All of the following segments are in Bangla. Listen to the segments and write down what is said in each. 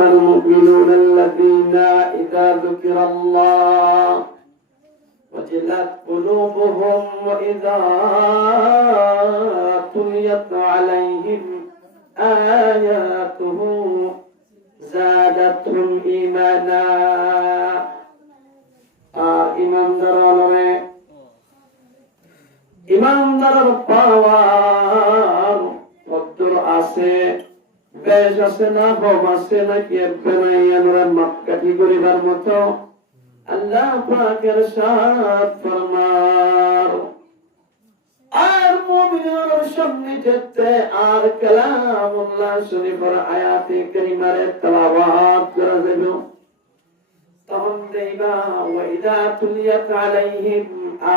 إنما المؤمنون الذين إذا ذكر الله وجلت قلوبهم وإذا تليت عليهم آياته زادتهم إيمانا ইমানদারের পাওয়ার কদ্দুর আছে, বেশ আছে না, হব আছে নাকি একবে নাই, আমরা মাপকাঠি করিবার মতো আল্লাহ পাকের সাথ ফরমান। আর মুমিনের সামনে যেতে আর কালামুল্লাহ শরীফের আয়াতে কারিমার তেলাওয়াত করা যাবে, তখন দেখবা ওয়াইদা তুলিয়াত আলাইহিম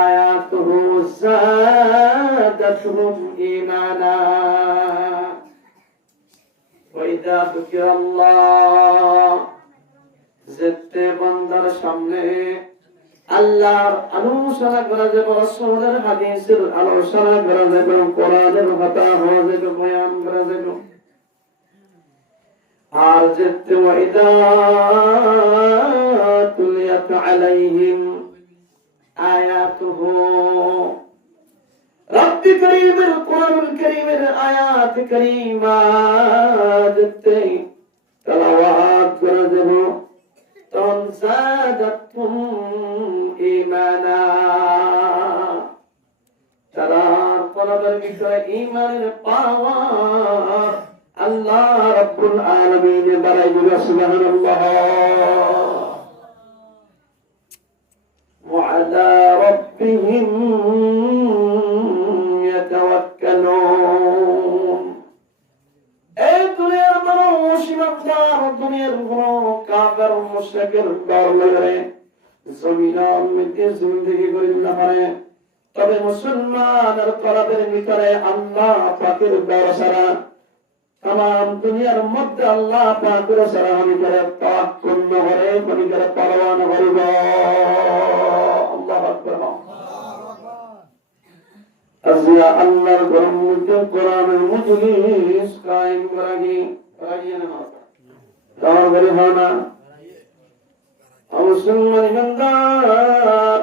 আয়াতুহু যাদাতুহুম ঈমানা ওয়াইদা যিকরাল্লাহ। যেতে বান্দার সামনে আল্লাহর আলোচনা করা যাবে, রাসূলের হাদিসের আলোচনা করা যাবে, কোরআনের কথা হওয়া যাবে, বয়ান করা যাবে। আর যেতে ওয়াইদা তুলিয়াত আলাইহিম আয়াতুহু, রব্বি কারীমের কোরআনুল কারীমের আয়াত কারীমা যেতে তেলাওয়াত করা যাবে, তখন যাদাতুহুম ঈমানা, তারা কলবের ভিতরে ঈমানের পাওয়ার আল্লাহ রাব্বুল আলামিন বাড়াই দিবেন। সুবহানাল্লাহ। ওয়া আলা রাব্বিহিম ইয়াতাওয়াক্কালুন। এই দুনিয়ার মানুষ ইমানদার, দুনিয়ার কাফের মুশরিকের ডর লাগে জমিনের মধ্যে জিন্দেগি করিল না পারে, তবে মুসলমানের কলবের ভিতরে আল্লাহ পাকের ডর ছাড়া तमाम दुनियार मध्य अल्लाह पाकेर सारा हमें करे ताक्कुल न करे, हमें करे परवाह न करिबा। अल्लाहु আকবার। अज़िया अल्लाहर घरेर मध्य कुरानेर मजलिस कायम करागी करागिए ना तार घरे हाना मुसलमान इमानदार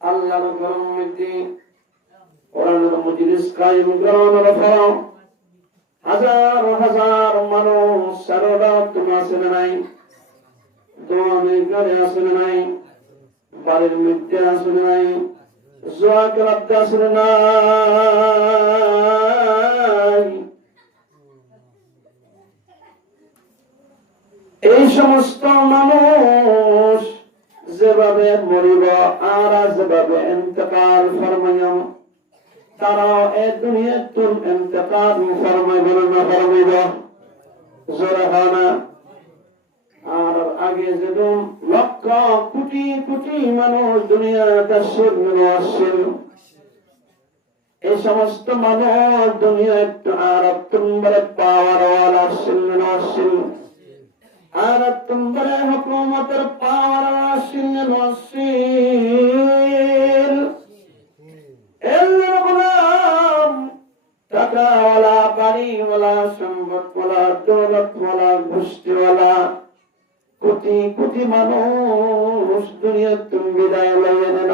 अल्लाहर घरेर मध्य कुरानेर मजलिस कायम करानो फराओ। হাজার হাজার মানুষ সারারাত আসে নাই, দোয়ানের ঘরে আসে নাই, বাড়ির মধ্যে আসে নাই, জোয়া ক্লাবে আসে নাই। এই সমস্ত মানুষ যেভাবে মরিব আর যেভাবে ইন্তেকাল ফরমাইম, তারা এই দুনিয়াতুল ইন্তেকাল ফরমাইবে না ফরমাইবে জোরাহানা। আর আগে যেরকম লক্ষ কোটি কোটি মানুষ দুনিয়াতে আসছিল, এই সমস্ত মানুষ দুনিয়া একটু আর তোমারে পাওয়ার ওয়ালা আসছিল, আর তোমারে হুকুমতের পাওয়ার আসছিল। টাকাওয়ালা, বাড়িওয়ালা, সম্পদওয়ালা, দৌলতওয়ালা, গোষ্ঠীওয়ালা কোটি কোটি মানুষ দুনিয়া তুমি বিদায় লইয়ে নেন।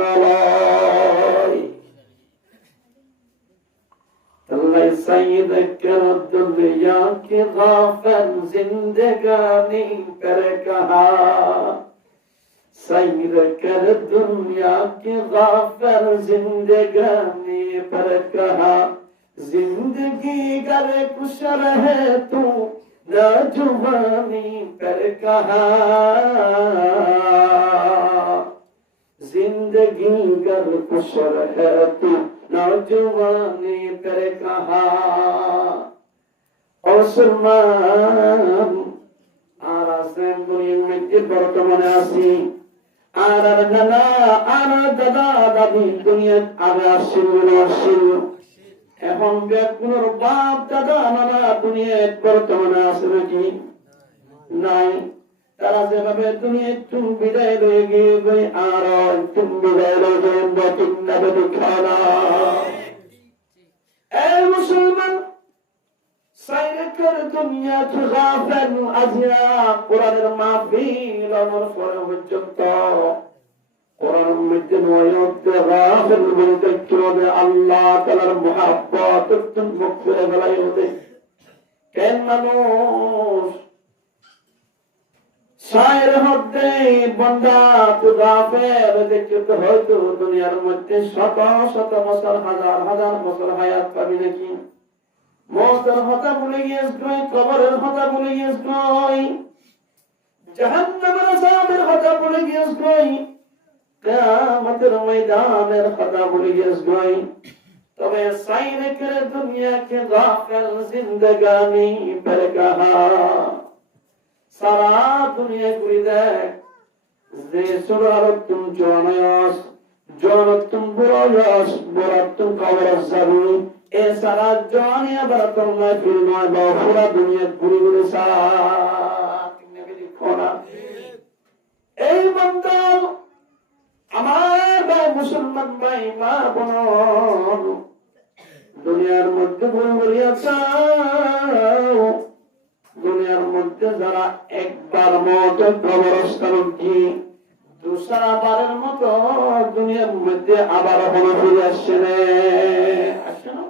আল্লাহ সাইয়্যিদ কর দুনিয়া কি গাফিল জিন্দেগানি পর কহা, সাইয়্যিদ কর দুনিয়া কি গাফিল জিন্দেগানি পর কহা, जिंदगी गर खुश रहे तू नौजवानी पर कहा, जिंदगी गर खुश रहे तू नौजवानी पर कहा। और सलमान आरा सेन दुनिया में बर्तमान आसी आरा नाना आरा दादा दादी दुनिया आगे आशिल এখন কোন বাপ দাদা নানা দুনিয়ায় বর্তমানে আছে নাকি? নাই। তারা যেভাবে দুনিয়ায় তুমি বিদায় লয়ে গিয়ে আর তুমি বিদায় লয়ে খানা। এই মুসলমান সাইরেকের দুনিয়া গাফেল আজিয়া কোরআনের মাহফিল আমার পরে পর্যন্ত কোরআনের মধ্যে নয়তে গাফেল বলতে কিভাবে আল্লাহ তাআলার মুহাব্বত একদম মুখ ফিরে গেলাই হতে কেন মানুষ সাইর হতে বান্দা তো গাফেল দেখতে হয়তো দুনিয়ার মধ্যে শত শত বছর হাজার হাজার বছর হায়াত পাবি নাকি মৌতের কথা ভুলে গিয়েছ নয়, কবরের কথা ভুলে গিয়েছ নয়, জাহান্নামের আযাবের কথা ভুলে গিয়েছ নয়, কিয়ামতের ময়দানের কথা ভুলে গিয়েছ নয়। তবে সাইরে করে দুনিয়া के गाफिल जिंदगानी पर कहा सारा दुनिया घुरी देख যে সুরার তুম জনায়াস জন তুম বুরায়াস বুরা তুম কবর যাবি এ সারা জানিয়া বরকল্লাহ ফির নয় বা পুরা দুনিয়া ঘুরে ঘুরে সাথ নবী লিখোনা এই বান্দা আমার ভাই মুসলমান ভাই মা বোন দুনিয়ার মধ্যে ঘুরে ঘুরে আছো দুনিয়ার মধ্যে যারা একবার মত কবরস্থান কি दूसरा बारेर मतो दुनियार मध्य आबार होना फिरे आसছে না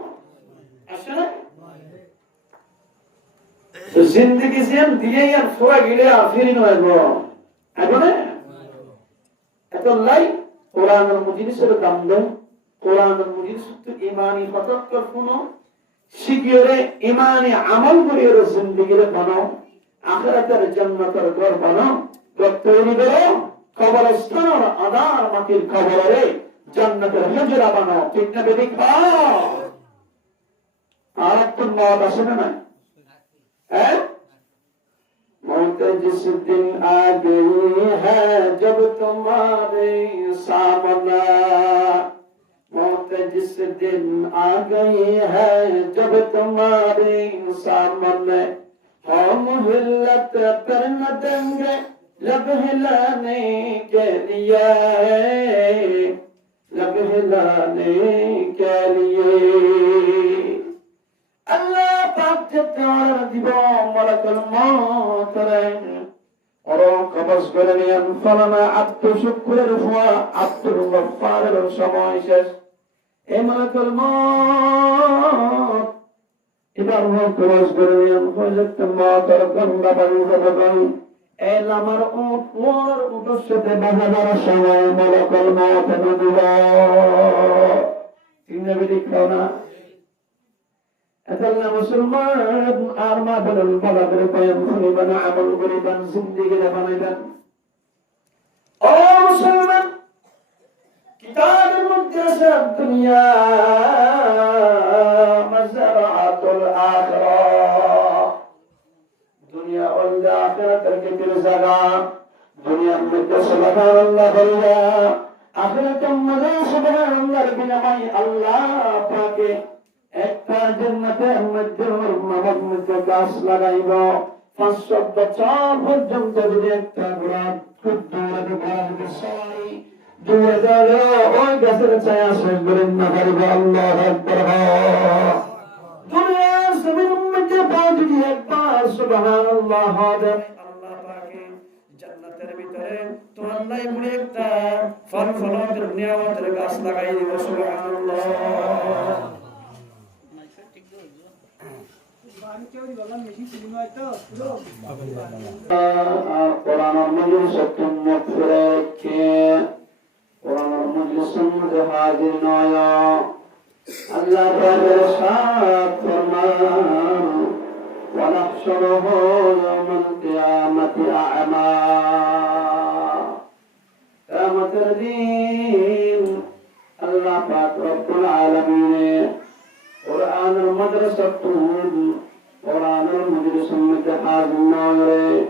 তো जिंदगी जियान दिए यार फोड़ा गिले आफिरी नय गो এখন এত লাই কোরআনের মজলিসের দাম দাও কোরআনের মজলিস তো ঈমানি ফতক শুনো শিখিরে ঈমানি আমল করিয়ে জিন্দেগিরে বানাও আখিরাতের জান্নাতের ঘর বানাও ঘর তৈরি করো কবরস্থান আর আদার মাটির কবরে জান্নাতের হুজরা বানাও ঠিক না বেদিক আর তো মত আসে না হ্যাঁ मौत जिस दिन आ गई है जब तुम्हारे सामने मौत जिस दिन आ गई है जब तुम्हारे सामने हम हिल्लत कर न देंगे लब हिलाने के लिए लब हिलाने के लिए अल्लाह पाक जब और দিব মলাকুল মউত রে और কবজ করে নিয়েন ফলানা আত্মশুকরের হুয়া আব্দুল গফফারের সময় শেষ এই মলাকুল মউত এবার কবজ করে নিয়েন হযরত মউতের গঙ্গা বায়ু হবে এল আমার উপর উদ্দেশ্যে বাজাবার সময় মলাকুল মউত নবীব ইন্নাবি লিখনা أتلنا مسلمان أرما بلن بلد رقيم خلبا عمل قريبا زندگی لبنیدن أو مسلمان كتاب المقدس الدنيا مزرعة الآخرة دنيا والآخرة تركت الزغا دنيا المقدس سبحان الله خليا آخرة مزي سبحان الله ربنا ماي الله پاكي একটা জান্নাতের মধ্যে মানব মধ্যে গাছ লাগাইব 500 বছর পর্যন্ত যদি একটা গোলাপ খুব দৌড়াতে ঘোরাতে সবাই দৌড়ে যাবে ওই গাছের ছায়া শেষ করেন না পারব আল্লাহু আকবার দুনিয়ার জমিনের মধ্যে পা যদি একবার সুবহানাল্লাহ হবে আল্লাহ পাকে জান্নাতের ভিতরে তো আল্লাহ পুরো একটা ফল ফলের নিয়ামতের গাছ লাগাই দিব সুবহানাল্লাহ قرآن المجلس المغفرة قرآن المجلس المجهادر نايا الله تعالى رشاد فرمان ونحشره يوم القيامة أعمى قيامة الدين الله پاک رب العالمين قرآن المدرسة قرآن المجلس المتحاد النور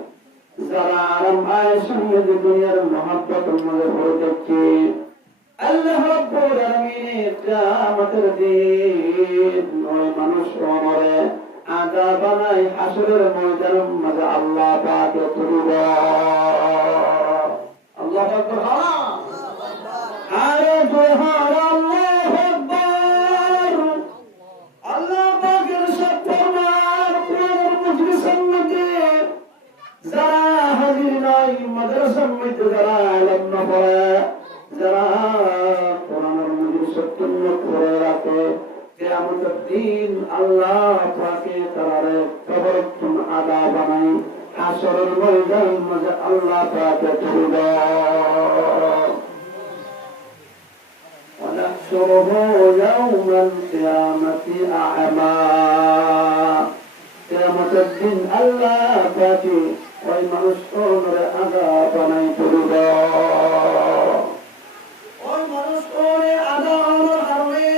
زرعرم عائشة من الدنيا المحبة المذهورة الله رب العالمين قيامة الدين ومنش عمره عذابنا حشر الميدان مدى الله بعد طلبا الله أكبر عارض وهار الله أكبر الله باقر شطرمان মাদ্রাসার মধ্যে যারা আলেম না পড়ে, যারা কোরআনের মধ্যে সত্যন্য করে রাখে, কিয়ামতের দিন আল্লাহ পাকে তারারে কবরতুন আদা বানাই হাসরের ময়দান মাঝে আল্লাহ পাকে তুলবে। ونحشره يوم القيامة أعمى কিয়ামতের দিন আল্লাহ পাকে ওই মানুষগুলোর আদা বানাই তুলবে। ওই মানুষগুলোর আদা হওয়ার কারণে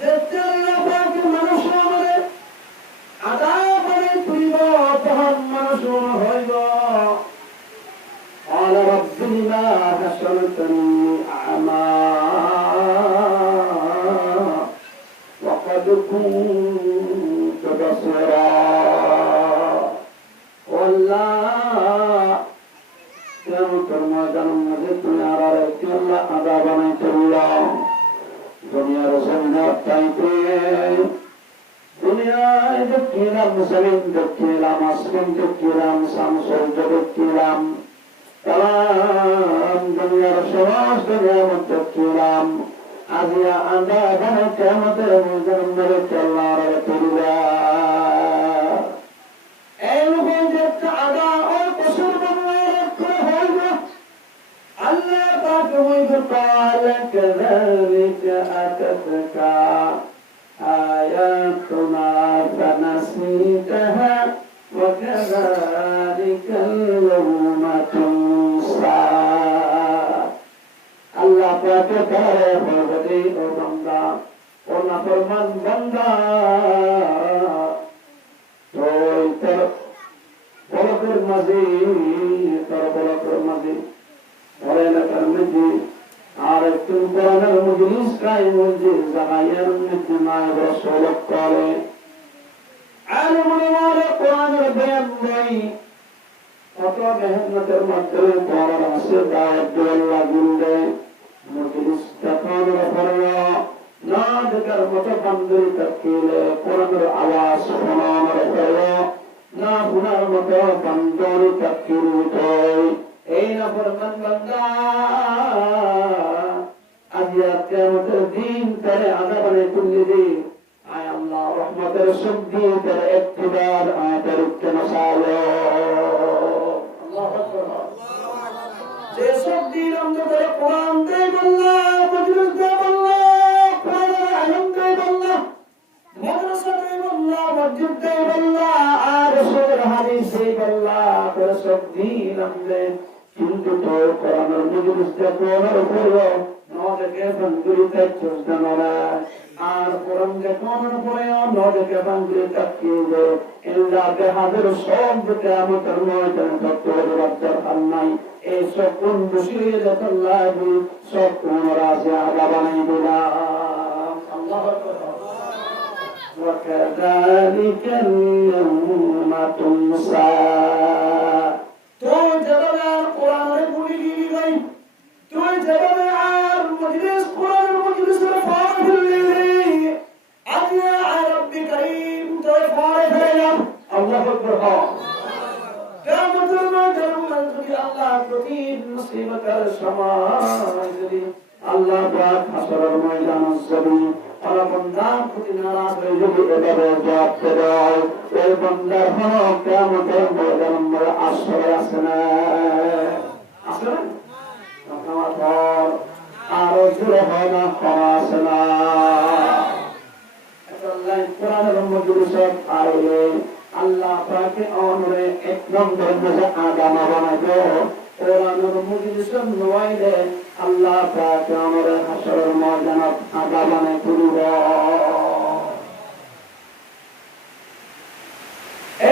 যেতে আল্লাহ পাকে মানুষগুলোর আদা বানাই তুলব, তখন মানুষগুলো হইব قال رب لما حشرتني أعمى وقد كنت بصيرا والله كانت المدن مجد يرى الله عذابنا الله دنيا رسولنا التايتي دنيا دكيلام مسلم دكيلام أسلم دكيلام سامسول دكيلام salam dunia rasyawaz dunia mutakkiram azia anda dan kiamater muzar melik Allah rasulullah elmu jetta ada or kusur banwar ko hoyna Allah paak hoy qal kadhalika atatka ayatuna fanasitaha wa kadhalika al-yawma Allah pakai kare berbudi bangga, orang firman bangga, toiter bolakir masih, bolakir masih, boleh nak kerja, arif tu Quran al-Mujlis kai mujlis, zakayan mitnai bersolok kale, alim ulama Quran al-Bayan mai. Atau mehenat termater para hasil dapat doa gulde majlis takkan rafarya na dekar mata bandri takkile Quran awas sunan rafarya na gunar mata bandri takkiru toy eina firman banda adiyat kiamat din tare adabane kulli ay Allah rahmatar subdi tare iktidar ay tare masalo যেসব দিন আমাদের কোরআন দেয় আল্লাহ, মজলিস দেয় আল্লাহ, কোরআনের আলেম দেয় আল্লাহ, মাদ্রাসা দেয় আল্লাহ, মসজিদ দেয় আল্লাহ, আর রাসূলের হাদিস দেয় আল্লাহ, যেসব দিন আমাদের কিন্তু তো কোরআনের মজলিস দেয় কোরআনের উপরে নদকে বন্ধুরিতে চুষতে নড়ে আর কোরআন যে কোরআনের উপরে নদকে বন্ধুরিতে কিয়ে ইল্লাকে হাজির সব দিকে আমাদের ময়দান তত্ত্বের রাজ্জার হাল নাই এই সব কোন বসিয়ে যেত আল্লাহ সব কোন রাজে আগা বানাই দিলাম আল্লাহু আকবার وكذلك اليوم تنسى তো যারা কোরআনের বলি দিলি ভাই তুই যারা আর মজলিস কোরআনের মজলিসের ফায়দা দিলি আল্লাহ রব্বি করিম তুই ফায়দা দিলাম আল্লাহু আকবার কিয়ামতের ময়দানে আল্লাহ প্রতি মুসিবতের সময় যদি আল্লাহ পাক হাসরের ময়দানে যাবে আর বান্দা প্রতি নারাজ হয়ে যদি এভাবে জবাব দেয় ওই বান্দার হলো কিয়ামতের ময়দানে আশ্রয় আছে না আরো জোরে হয় না আছে না আল্লাহ কোরআনের মজলিসত আইলে আল্লাহ পাকে আমরে এক নম্বর মজা আদামা বানাবো কোরআনের মজলিসত নইলে আল্লাহ পাকে আমরে হাসরের ময়দানে আদা বানাই তুলব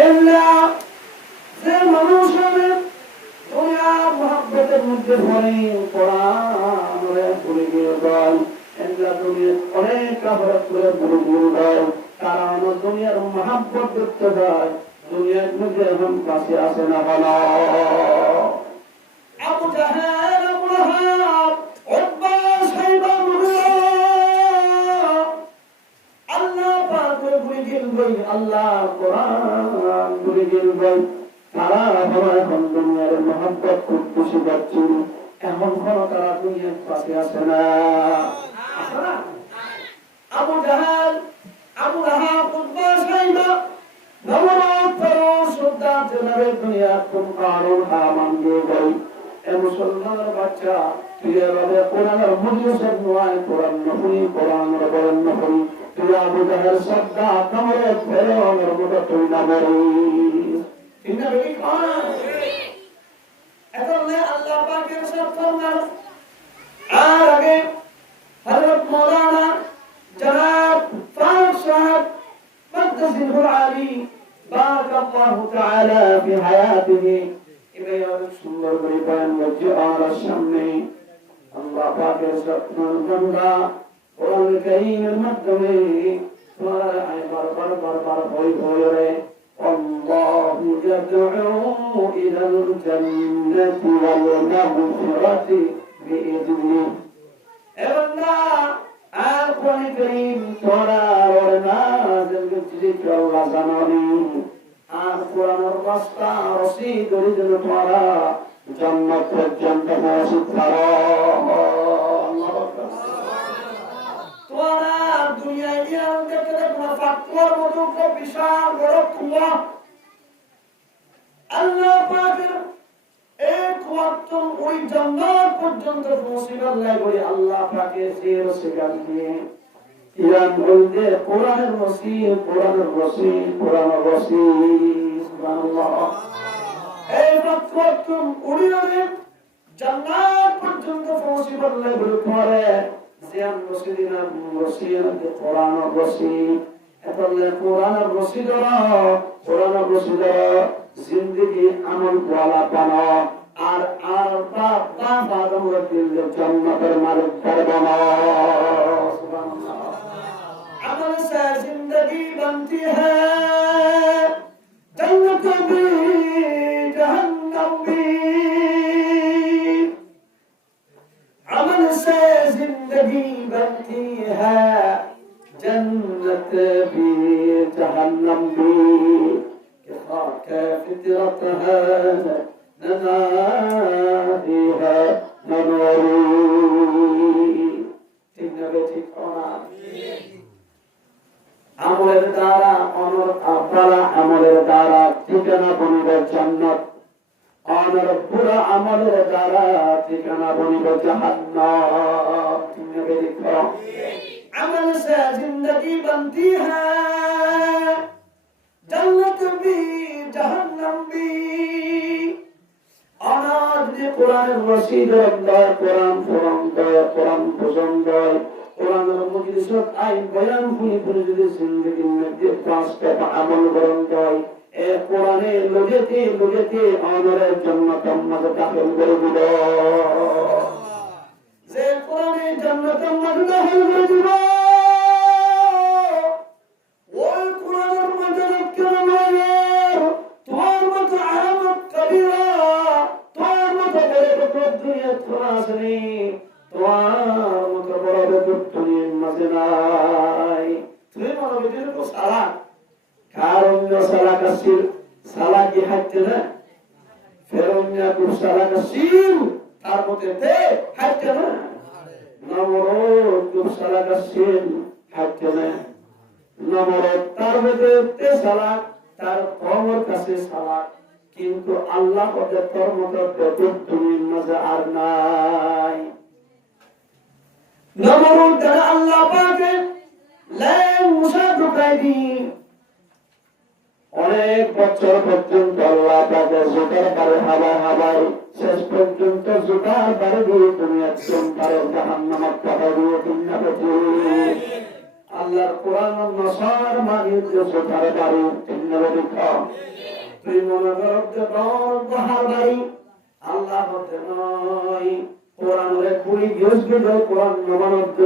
এলা যে মানুষের দুনিয়া মহব্বতের মধ্যে ভরে কোরআনের ভুলে গিয়ে বল এলা দুনিয়া অনেক কাফরত করে ভুলে গিয়ে বল কারণ দুনিয়ার মহব্বত করতে যায় দুনিয়ার মধ্যে এখন কাছে আসে না বলা আবু জাহেল আবু লাহাব উতবা সাইবা মুগীরা আল্লাহ পাক ভুলে গিয়ে আল্লাহ কোরআন ভুলে গিয়ে তারা এখন দুনিয়ার মহব্বত খুব খুশি পাচ্ছি, এমন কোন তারা দুনিয়ার পাশে আসে না। আবু জাহাল, আবু লাহাব, উতবা, শাইবা, নমরুদ, ফিরআউন, সুদ্দান, জেনারেল দুনিয়া কোন কারণ হারামান দিয়ে গই। এ মুসলমানের বাচ্চা কিভাবে কোরআনের মজলিসের নয়, কোরআন নফরি, কোরআনের বলেন নফরি, তুই আবু জাহাল, সাদ্দাত, নমরুদ, ফিরআউনের মতো তুই না মরিস। ঠিক না বেটি? এখন আল্লাহ পাকের সব ফরমান। আর আগে হযরত মাওলানা জনাব ফারুক সাহেব মাদ্দাসিহুল আলী বারাকাল্লাহু তাআলা ফি হায়াতিহি এবারে অনেক সুন্দর করে বয়ান করছে আমার সামনে। আল্লাহ পাকের সত্তার বান্দা কোরআন কারীমের মাধ্যমে তোমার বারবার বই রে الله يدعو إلى الجنة والمغفرة بإذنه এবারে আর কোরআন কারীম তোরা ওরনা জিলজিত আল্লাহ জানানি আর কোরআনের রাস্তা রসি করে দিল তোরা জান্নাত পর্যন্ত পৌঁছে তারা। আল্লাহু আকবার। তোরা দুনিয়ায় গিয়ে দেখতে দেখো ফাতোয়ার মতো খুব বিশাল বড় কুয়া। আল্লাহ পাকের এক ওয়াক্ত ওই জান্নাত পর্যন্ত পৌঁছিবার লাগে আল্লাহ পাকের জির সিগাল দিয়ে ইরান বলতে কোরআনের রসি, কোরআনের রসি, কোরআনের রসি। সুবহানাল্লাহ। এই ওয়াক্ত উড়িয়ে জান্নাত পর্যন্ত পৌঁছিবার লাগে পরে জিয়ান রসিদিন রসিয়ান কোরআনের রসি। এতলে কোরআনের রসি ধরা, কোরআনের রসি ধরা জিন্দেগি আমল ওয়ালা বানা আর জান্নাতের মালিক বানা। সুবহানাল্লাহ। আমল से जिंदगी बनती है, जन्नत भी जहन्नम भी। अमल से जिंदगी बनती है, जन्नत भी जहन्नम भी। फितरत है ननाही है मनोरी। ठीक ना बेटी? আমলের দ্বারা অনর আব্বালা আমলের দ্বারা ঠিকানা বনিবে জান্নাত, অনর পুরা আমলের দ্বারা ঠিকানা বনিবে জাহান্নাম। ঠিক না বেটি? আমল से जिंदगी बनती है, जन्नत भी जहन्नम भी। अनाज ने कुरान रशीद रंदाय, कुरान फरंदाय, कुरान पसंदाय, कुरान मजलिसत आइन बयान हुई पुरजदे जिंदगी में दे पास पे अमल करंदाय। ए कुराने लोजेते आनरे जन्नत मद दाखिल कर दिलो। जे कुराने जन्नत मद दाखिल कर दिलो, কিন্তু আল্লাহ ওদের কর্মটা দুনিয়ার মাঝে আর নাই। নমরুদ দ্বারা আল্লাহ পাকে মুসা ঢুকাই দি অনেক বছর পর্যন্ত আল্লাহ পাকে জোটার বারে হাবাই শেষ পর্যন্ত জোটার বারে দিয়ে দুনিয়ার পারে জাহান্নামের পাতা দিয়ে দুনিয়া পেতে আল্লাহর কোরআন নসার মানি জোটার বারে দুনিয়া দেখা। তুই মনে করো বাহার বাড়ি আল্লাহ হতে নয়, কোরআন রে কুড়ি গিয়েছে, কোরআন নমানত